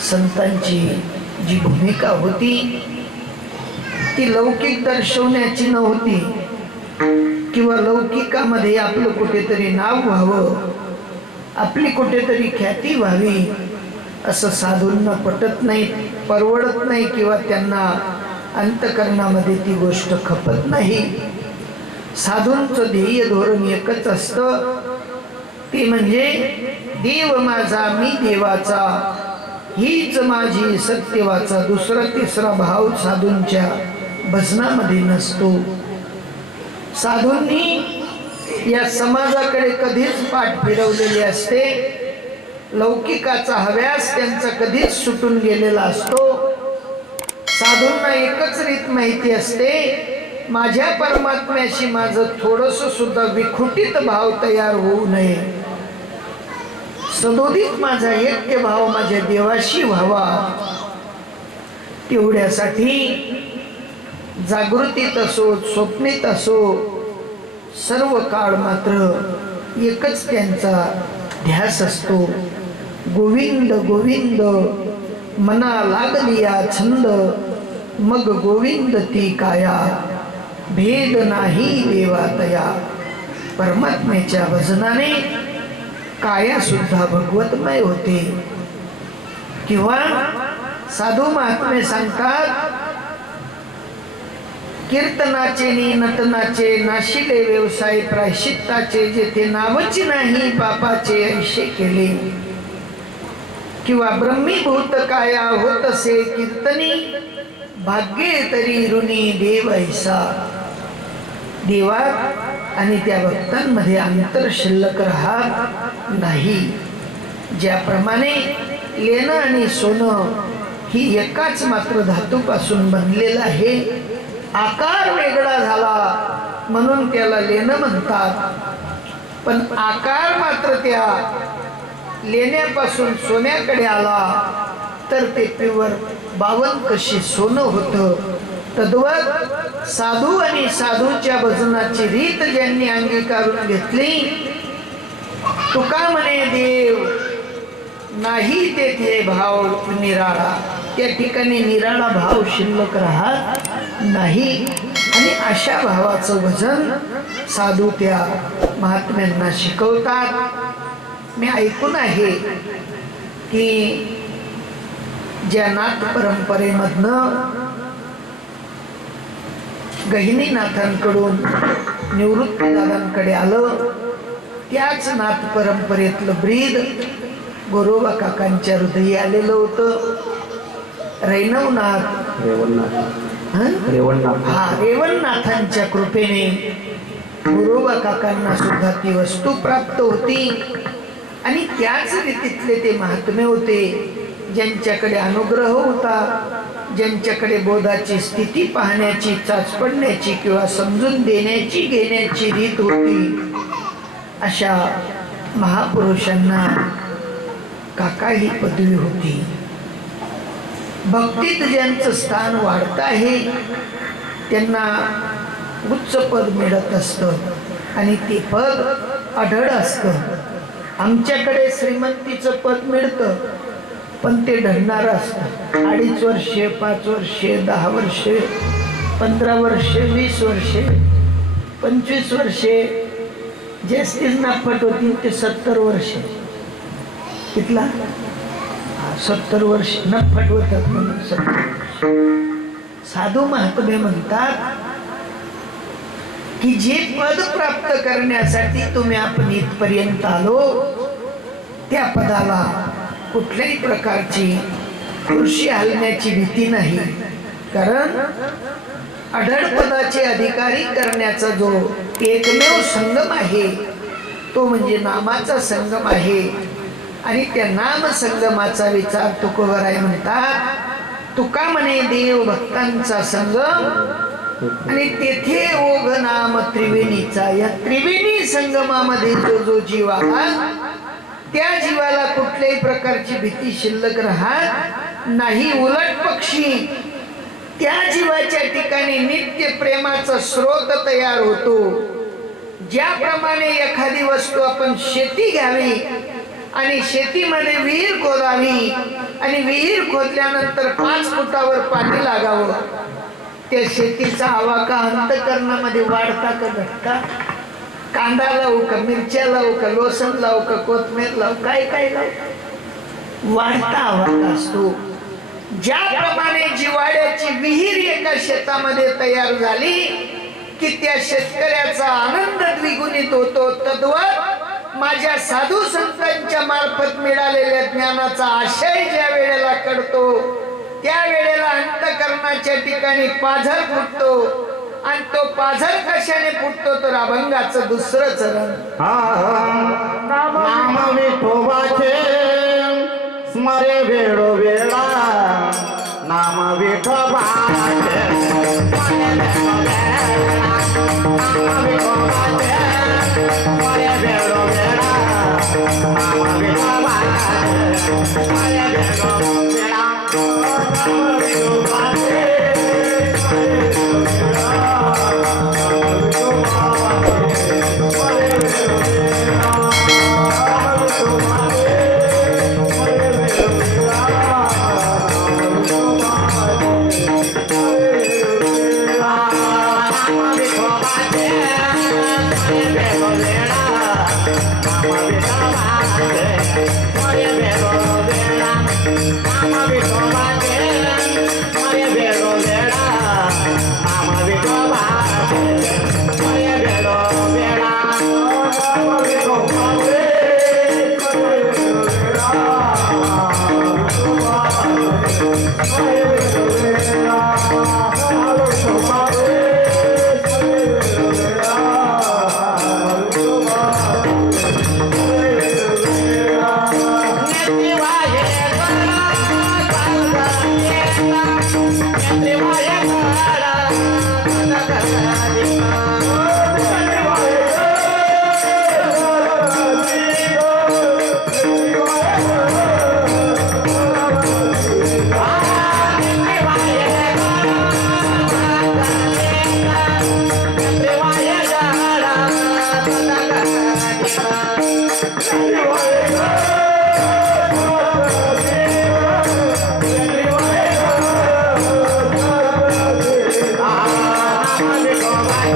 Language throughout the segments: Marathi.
संतांची जी भूमिका होती ती लौकिक दर्शवण्याची नव्हती किंवा लौकिकामध्ये आपलं कुठेतरी नाव व्हावं आपली कुठेतरी ख्याती व्हावी असं साधूंना पटत नाही परवडत नाही किंवा त्यांना अंतकरणामध्ये ती गोष्ट खपत नाही. साधूंचं ध्येय धोरण एकच असतं ते म्हणजे देव माझा मी देवाचा हीच माझी सत्यवाचा दुसरा तिसरा भाव साधूंच्या भजनामध्ये नसतो. साधूंनी या समाजाकडे कधीच पाठ फिरवलेली असते. लौकिकाचा हव्यास त्यांचा कधीच सुटून गेलेला असतो. साधूंना एकच रीत माहिती असते माझ्या परमात्म्याशी माझं थोडस सुद्धा विखुटित भाव तयार होऊ नये. सदोदित माझा यज्ञ भाव माझ्या देवाशी व्हावा. तेवढ्यासाठी जागृतीत असो स्वप्नीत असो सर्व काळ मात्र एकच त्यांचा ध्यास असतो. गोविंद गोविंद मना लागलिया छंद. मग गोविंद ती काया भेद नाही देवातया परमात्म्याच्या भजनाने काया सुद्धा भगवतमय होते. किंवा साधू महात्मे सांगतात कीर्तनाचे नि नटनाचे नाशिले व्यवसाय प्रायश्चित्ताचे जेथे नावच नाही बापाचे ऐशे केले. किंवा ब्रह्मीभूत काया होत असे कीर्तनी भाग्ये तरी ऋणी देव ऐसा. देवा आणि त्या भक्तांमध्ये अंतर शिल्लक राहत नाही. ज्याप्रमाणे लेणं आणि सोनं ही एकाच मात्र धातूपासून बनलेलं आहे. आकार वेगळा झाला म्हणून त्याला लेणं म्हणतात. पण आकार मात्र त्या लेण्यापासून सोन्याकडे आला तर ते प्युअर बावन कशी सोनं होतं. तद्वत साधू आणि साधूच्या भजनाची रीत ज्यांनी अंगीकारून घेतली तुका म्हणे देव नाही तेथे भाव निराळा. त्या ठिकाणी निराळा भाव शिल्लक राहत नाही. आणि अशा भावाचं भजन साधू त्या महात्म्यांना शिकवतात. मी ऐकून आहे की ज्या नाथ परंपरेमधनं गहिनीनाथांकडून निवृत्त दादांकडे आलं. त्याच नाथ परंपरेतलं ब्रीद गोरोबा काकांच्या हृदयी आलेलं होतं. रैनवनाथ. हं? रेवणनाथ. हा रेवणनाथांच्या कृपेने गुरुबा काकांना सुद्धा ती वस्तू प्राप्त होती. आणि त्याच रीतीतले ते महात्मे होते ज्यांच्याकडे अनुग्रह होता. ज्यांच्याकडे बोधाची स्थिती पाहण्याची चाचपडण्याची किंवा समजून देण्याची घेण्याची रीत होती अशा महापुरुषांना काका ही पदवी होती. भक्तीत ज्यांचं स्थान वाढत आहे त्यांना उच्च पद मिळत असतं आणि ते पद आढळ असतं. आमच्याकडे श्रीमंतीचं पद मिळतं. पण ते ढळणार असतं अडीच वर्षे पाच वर्षे दहा वर्षे पंधरा वर्षे वीस वर्षे पंचवीस वर्षे जास्तीच नाफट होती ते सत्तर वर्षे. कितला सत्तर वर्ष नफट होतात म्हणून सत्तर साधू महात्मे म्हणतात की जे पद प्राप्त करण्यासाठी तुम्ही आपण इथपर्यंत आलो त्या पदाला कुठल्याही प्रकारची कृषी हलण्याची भीती नाही. कारण अढळपदाचे अधिकारी करण्याचा जो एकमेव संगम आहे तो म्हणजे नामाचा संगम आहे. आणि त्या नाम संगमाचा विचार तुकोबराय म्हणतात तुका म्हणे देव भक्तांचा संगम. आणि तेथे ओघ नाम त्रिवेणीचा या त्रिवेणी संगमामध्ये जो जो जीव आला त्या जीवाला कुठल्याही प्रकारची भीती शिल्लक राहत नाही. उलट पक्षी त्या जीवाच्या ठिकाणी नित्य प्रेमाचा स्रोत तयार होतो. ज्याप्रमाणे एखादी वस्तू आपण शेती घ्यावी आणि शेतीमध्ये विहीर खोदावी आणि विहीर खोदल्यानंतर पाच फुटावर पाणी लागावं. त्या शेतीचा आवाका अंतकरणामध्ये वाढता का घटता कांदा लावू का मिरच्या लावू का लोसन लावू का कोथमीर लावू काय काय लावू वाढता वाढता असतो. ज्याप्रमाणे जिवाड्याची विहीर एका शेतामध्ये तयार झाली की त्या शेतकऱ्याचा आनंद द्विगुणित होतो. तद्वत माझ्या साधू संतांच्या मार्फत मिळालेल्या ज्ञानाचा आशय ज्या वेळेला कळतो त्या वेळेला अंतकरणाच्या ठिकाणी पाझर फुटतो. आणि तो पाझर कशाने फुटतो तर अभंगाचं दुसरं चरण. नाम विठोबाचे स्मरे वेळो वेळा. नाम विठोबाचे विठोबाचे हो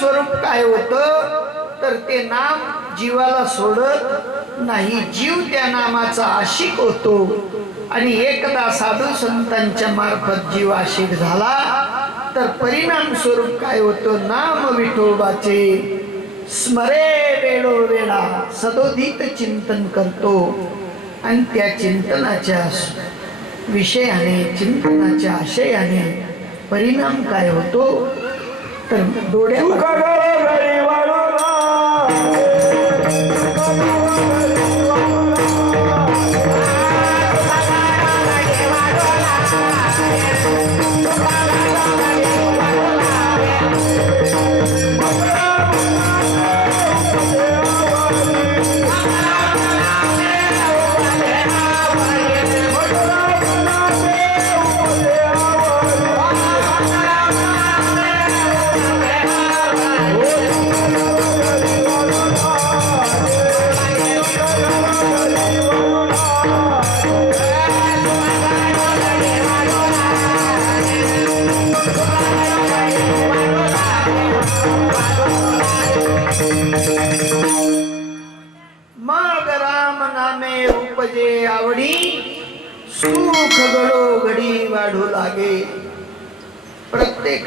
स्वरूप काय होत? तर ते नाम जीवाला सोडत नाही. जीव त्या नामाचा आशिक होतो. आणि एकदा साधू संतांच्या मार्फत जीव आशिक झाला तर परिणाम स्वरूप काय होतो? नाम विठोबाचे. स्मरे वेळो वेळा सदोदित चिंतन करतो. आणि त्या चिंतनाच्या विषयाने चिंतनाच्या आशयाने परिणाम काय होतो? तर डोळ्या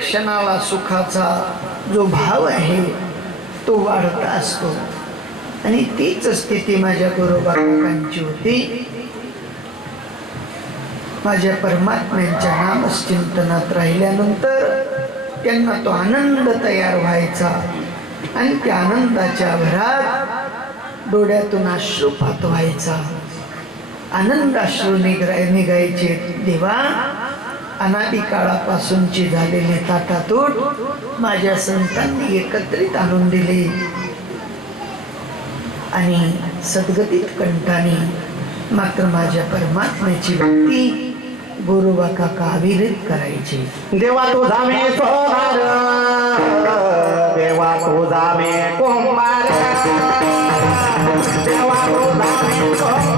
क्षणाला सुखाचा जो भाव आहे तो वाढता असतो. आणि तीच स्थिती माझ्या गुरुबाबांची होती. माझ्या परमात्म्यांच्या नामचिंतनात राहिल्यानंतर त्यांना तो आनंद तयार व्हायचा. आणि त्या आनंदाच्या भरात डोळ्यातून अश्रुपात व्हायचा. आनंद अश्रू निघाय निघायचे. देवा अनादी काळापासूनची झालेली ताटातूट माझ्या संतांनी एकत्रित आणून दिले. आणि सद्गतीत कंठाने मात्र माझ्या परमात्म्याची भक्ती गुरुबा काका अविरत करायची. देवा तुझा मी सोनार देवा तुझा मी कुंभार. देवा तुझा मी कुंभार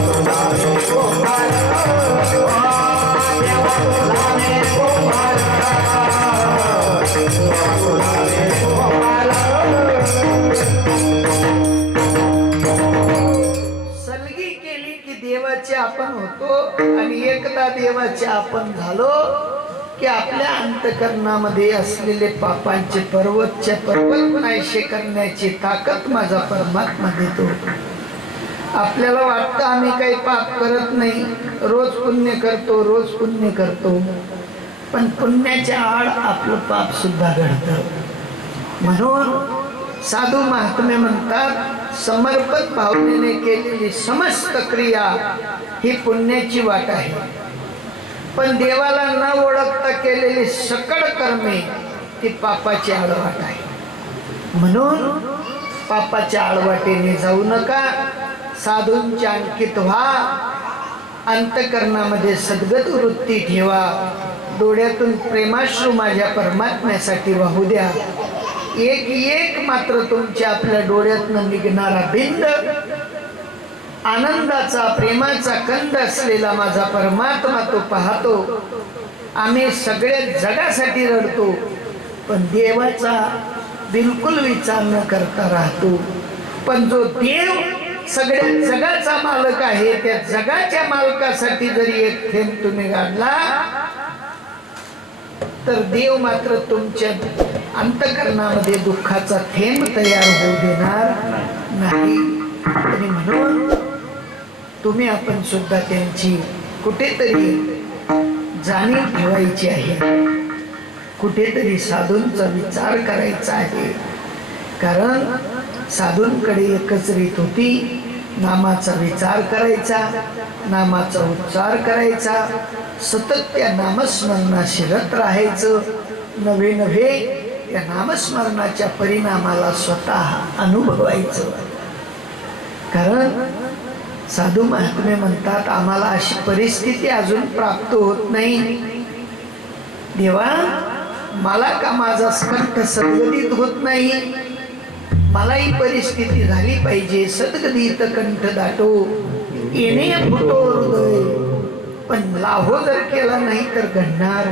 एका देवाचे आपण झालो की आपल्या अंतकरणामध्ये असलेले पापांचे पर्वतच्या पर्वत नाहीशे करण्याची ताकद माझा परमात्मा देतो. आपल्याला वाटतं आम्ही काही पाप करत नाही. रोज पुण्य करतो रोज पुण्य करतो. पण पुण्याच्या आड आपलं पाप सुद्धा घडतं. म्हणून साधू महात्मे म्हणतात समर्पक भावनेने केलेली समस्त क्रिया ही पुण्याची वाट आहे. पण देवाला न ओळखता केलेली सकळ कर्मे ती पापाची आळवाट आहे. म्हणून पापाच्या आळवाटीने जाऊ नका साधूंच्या अंकित व्हा अंतकरणामध्ये सद्गत वृत्ती ठेवा डोळ्यातून प्रेमाश्रू माझ्या परमात्म्यासाठी वाहू द्या. एक एक मात्र तुमच्या आपल्या डोळ्यातनं निघणारा बिंद आनंदाचा प्रेमाचा कंद असलेला माझा परमात्मा तो पाहतो. आम्ही सगळ्या जगासाठी रडतो पण देवाचा बिलकुल विचार न करता राहतो. पण जो देव सगळ्या जगाचा मालक आहे त्या जगाच्या मालकासाठी जरी एक थेंब तुम्ही गाडला तर देव मात्र तुमच्या अंतकरणामध्ये दुःखाचा थेंब तयार होऊ देणार नाही. आणि म्हणून तुम्ही आपण सुद्धा त्यांची कुठेतरी जाणीव ठेवायची आहे. कुठेतरी साधूंचा विचार करायचा आहे. कारण साधूंकडे एकच रीत होती नामाचा विचार करायचा नामाचा उच्चार करायचा सतत त्या नामस्मरणाशी रत राहायचं. नवे नवे या नामस्मरणाच्या परिणामाला स्वतः अनुभवायचं. कारण साधू महात्मे म्हणतात आम्हाला अशी परिस्थिती अजून प्राप्त होत नाही. देवा मला का माझा स्कंठ सद्गतीत होत नाही? मला ही परिस्थिती झाली पाहिजे. सद्गतीत कंठ दाटो. येणे फुटो हृदय. पण लाहो जर केला नाही तर घडणार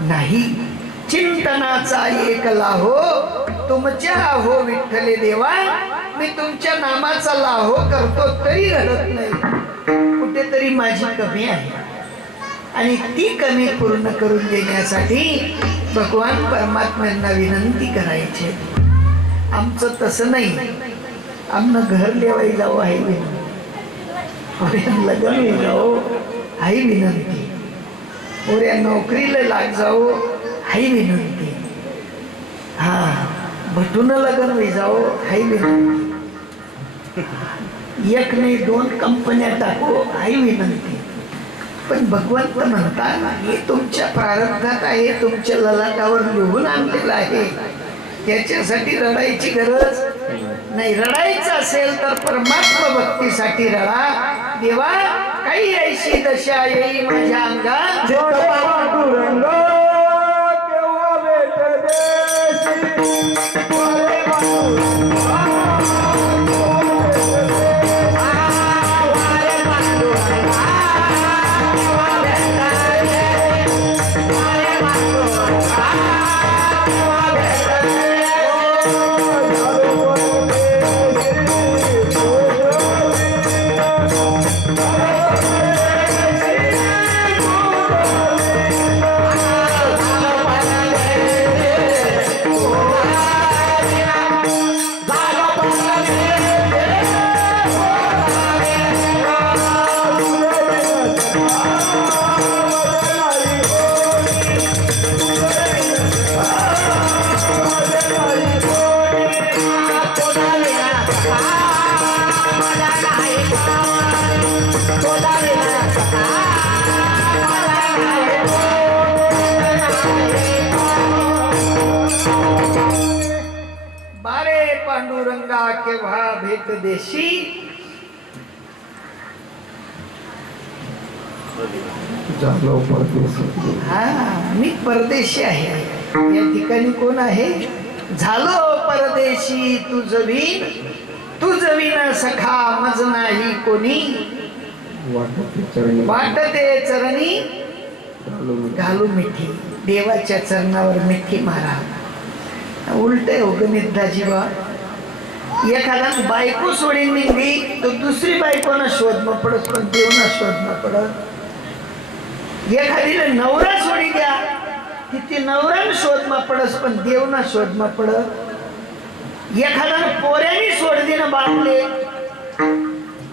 नाही. चिंतनाचा एक लाहो. तुमच्या हो विठ्ठले देवा मी तुमच्या नामाचा लाहो करतो तरी घडत नाही. कुठेतरी माझी कमी आहे. आणि ती कमी पूर्ण करून देण्यासाठी भगवान परमात्म्यांना विनंती करायची. आमचं तसं नाही. आमनं घर लेवाई जाऊ आहे विनंती. लग्न जाऊ आई विनंती. पोऱ्या नोकरीला लाग जाऊ आई विनंती. हा भटून लग्न होई जाऊ आई विनंती. एक नाही दोन कंपन्या टाकू आई विनंती. पण भगवंत म्हणतात हे तुमच्या प्रारब्धात आहे तुमच्या ललाटावर लिहून आणलेलं आहे. त्याच्यासाठी रडायची गरज नाही. रडायचं असेल तर परमात्मा भक्तीसाठी रडा. देवा काही ऐशी दशा येई माझ्या अंगात. भेट देशी. झालो परदेशी हा मी परदेशी आहे. या ठिकाणी कोण आहे? झालो परदेशी तू जवीन तू जवीन सखा मज नाही कोणी. वाटते चरणी. घालू मिठी. देवाच्या चरणावर मिठी मारा. उलट हो गणितदाजी बा. एखादा बायको सोडीन निघली तर दुसरी बायकोना शोधणं पडत पण देवना शोधणं पडत. एखादीला नवरा सोडी द्या तिथे नवरा शोधमा पडस पण देवना शोधमा पडत. एखादा पोऱ्याने सोडली ना बांधले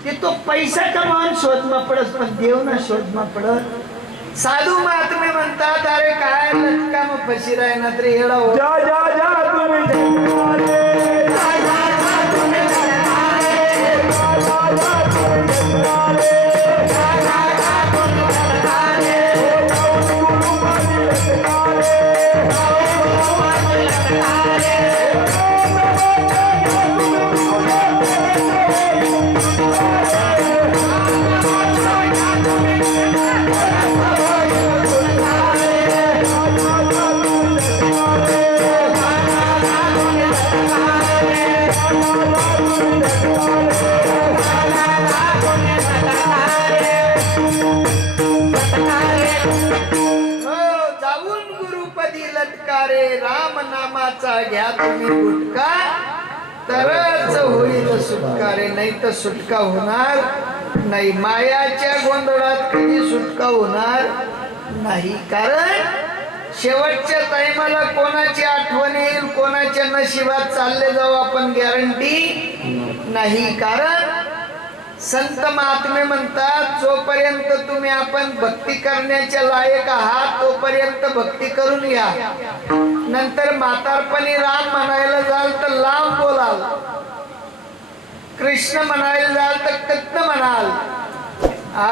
ते तो पैसा कमावून शोधमा पडस पण देवना शोधमा पडत. साधू महात्मे म्हणतात अरे काय लटका मग फशी ना तर एवढा हो. जा जा जा तुम्ही. सुटकारे नाही तर सुटका होणार नाही. मायाच्या गोंधळात कधी सुटका होणार नाही. कारण शेवटच्या टायमाला कोणाची आठवण येईल कोणाच्या नशिबात चालले जाऊ आपण गॅरंटी नाही. कारण संत महात्मे म्हणतात जोपर्यंत तुम्ही आपण भक्ती करण्याच्या लायक आहात तोपर्यंत भक्ती करून या. नंतर म्हातारपणी राम म्हणायला जाल तर कृष्ण म्हणायला जाल तर कत्न म्हणाल. हा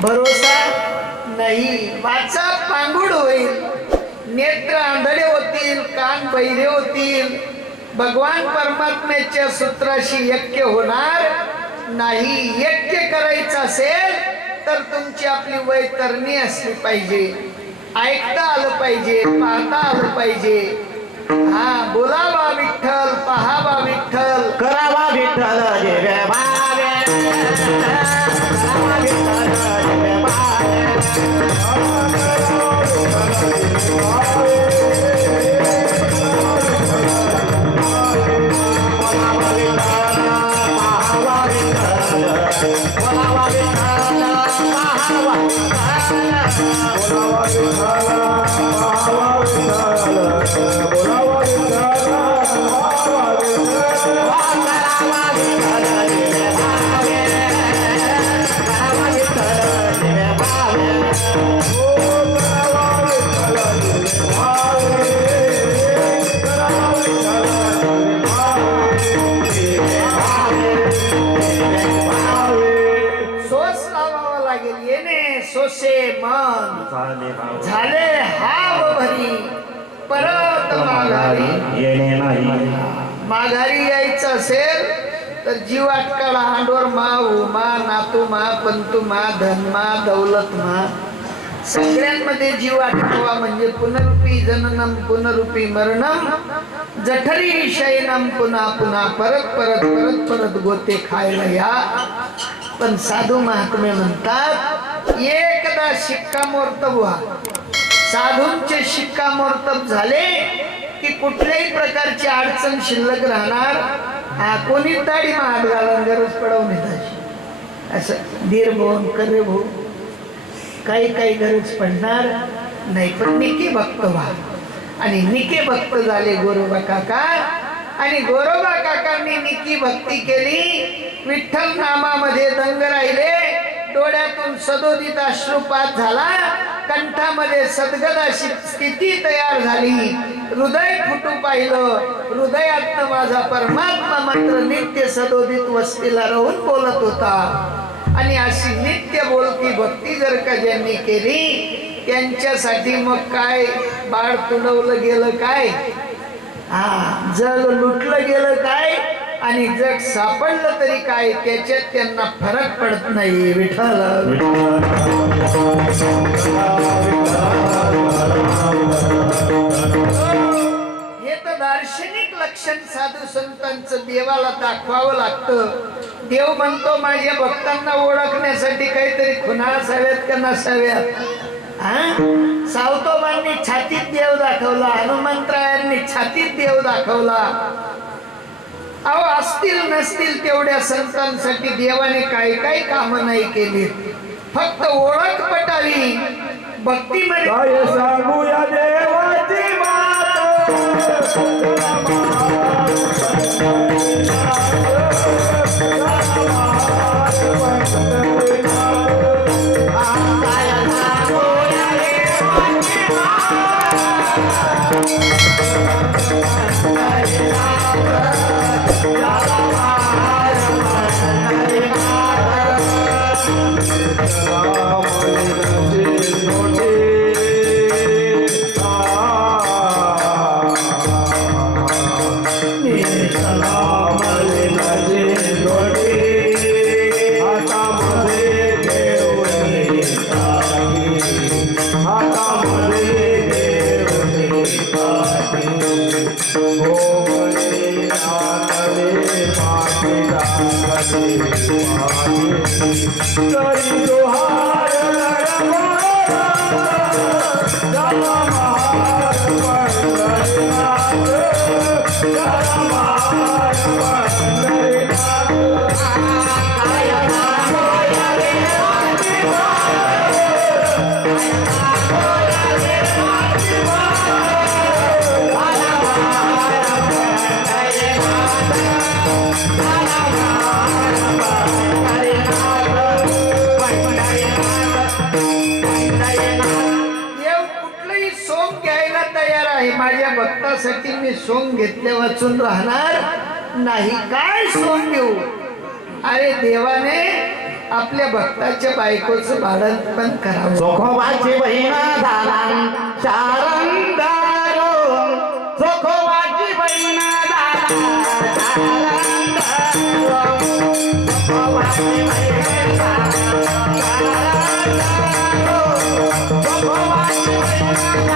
भरोसा नाही. वाचा पांगुड होईल. नेत्र आंधळे होतील कान बहिरे होतील. भगवान परमात्म्याच्या सूत्राशी ऐक्य होणार नाही. ऐक्य करायचं असेल तर तुमची आपली वय तरणी असली पाहिजे. ऐकता आलं पाहिजे पाहता आलं पाहिजे. हा बोलावा विठ्ठल पहावा विठ्ठल. करावा विठ्ठल जय भरी. परत माघारी येणे नाही. माघारी यायचं असेल तर जीव अटकाळा हांडवर मा उमा नातू मा पंतू मा धन मा दौलत मा. सगळ्यांमध्ये जीव अटकावा म्हणजे पुनरुपी जननम पुनरुपी मरणम. जठरी शयनम पुन्हा पुन्हा परत परत परत परत गोते खायला या. पण साधू महात्मे म्हणतात एकदा शिक्कामोर्तब व्हा. साधूंचे शिक्कामोर्तब झाले की कुठल्याही प्रकारची अडचण शिल्लक राहणार हा कोणी ताडी महाग घालून गरज पडवून येत असं धीर भोन करे भो काही काही गरज पडणार नाही पण निके भक्त व्हा. आणि निके भक्त झाले गोरोबा काका. आणि गोरोबा काकांनी निकी भक्ती केली विठ्ठल नामामध्ये दंग राहिले. डोळ्यातून सदोदित अश्रुपात झाला. कंठामध्ये सदगदाशी अशी स्थिती तयार झाली. हृदय फुटू पाहिलं. हृदयात माझा परमात्मा मात्र नित्य सदोदित वस्तीला राहून बोलत होता. आणि अशी नित्य बोलती भक्ती जर का ज्यांनी केली त्यांच्यासाठी मग काय? बाळ तुडवलं गेलं काय? हा जग लुटलं गेलं काय? आणि जग सापडलं तरी काय त्याच्यात त्यांना फरक पडत नाही. विठ्ठल. हे तर दार्शनिक लक्षण साधू संतांचं देवाला दाखवावं लागतं. देव म्हणतो माझ्या भक्तांना ओळखण्यासाठी काहीतरी खुणा असाव्यात का नसाव्यात? हा सावतोबांनी छातीत देव दाखवला हनुमंतरायांनी छातीत देव दाखवला. अहो असतील नसतील तेवढ्या संतांसाठी देवाने काय काय कामं नाही केली. फक्त ओळख पटावी. भक्तीमध्ये काय देवाची या देवाची तरी सोंग घेतले वाचून राहणार नाही. काय सोंग घेऊ? अरे देवाने आपल्या भक्ताच्या बायकोचं भाडण पण करावं. जोखोबाची बहीण झाला शारंदारो जोखोबाची बहीण जोखोबाची बहीण जोखोबाची बहीण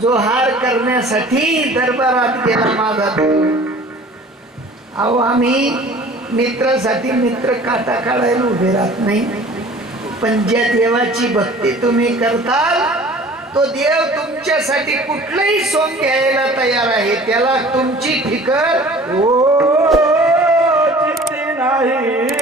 जो हार करण्यासाठी दरबारात गेला माझा देव अहो आम्ही मित्रासाठी मित्र काटा काढायला उभे राहत नाही. पण ज्या देवाची भक्ती तुम्ही करताल तो देव तुमच्यासाठी कुठलंही सोन घ्यायला तयार आहे. त्याला तुमची फिकर हो, ओ चित्ती नाही.